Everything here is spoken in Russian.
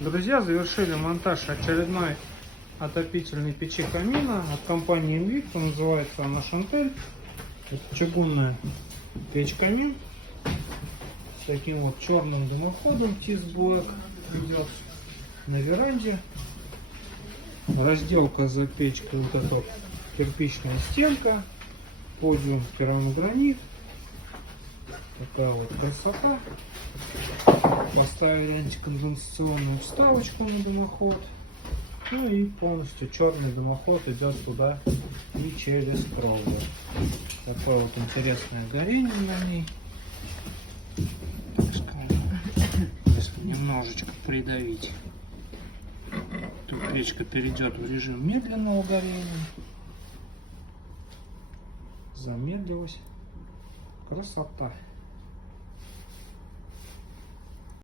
Друзья, завершили монтаж очередной отопительной печи камина от компании Invicta. Называется она Шантель. Это чугунная печь-камин с таким вот черным дымоходом Tees Black идет на веранде. Разделка за печкой, вот эта вот кирпичная стенка, подиум керамогранит. Такая вот красота. Поставили антиконденсационную вставочку на дымоход. Ну и полностью черный дымоход идет туда и через кровлю. Такое вот интересное горение на ней. Так скажем, если немножечко придавить, то печка перейдет в режим медленного горения. Замедлилась. Красота.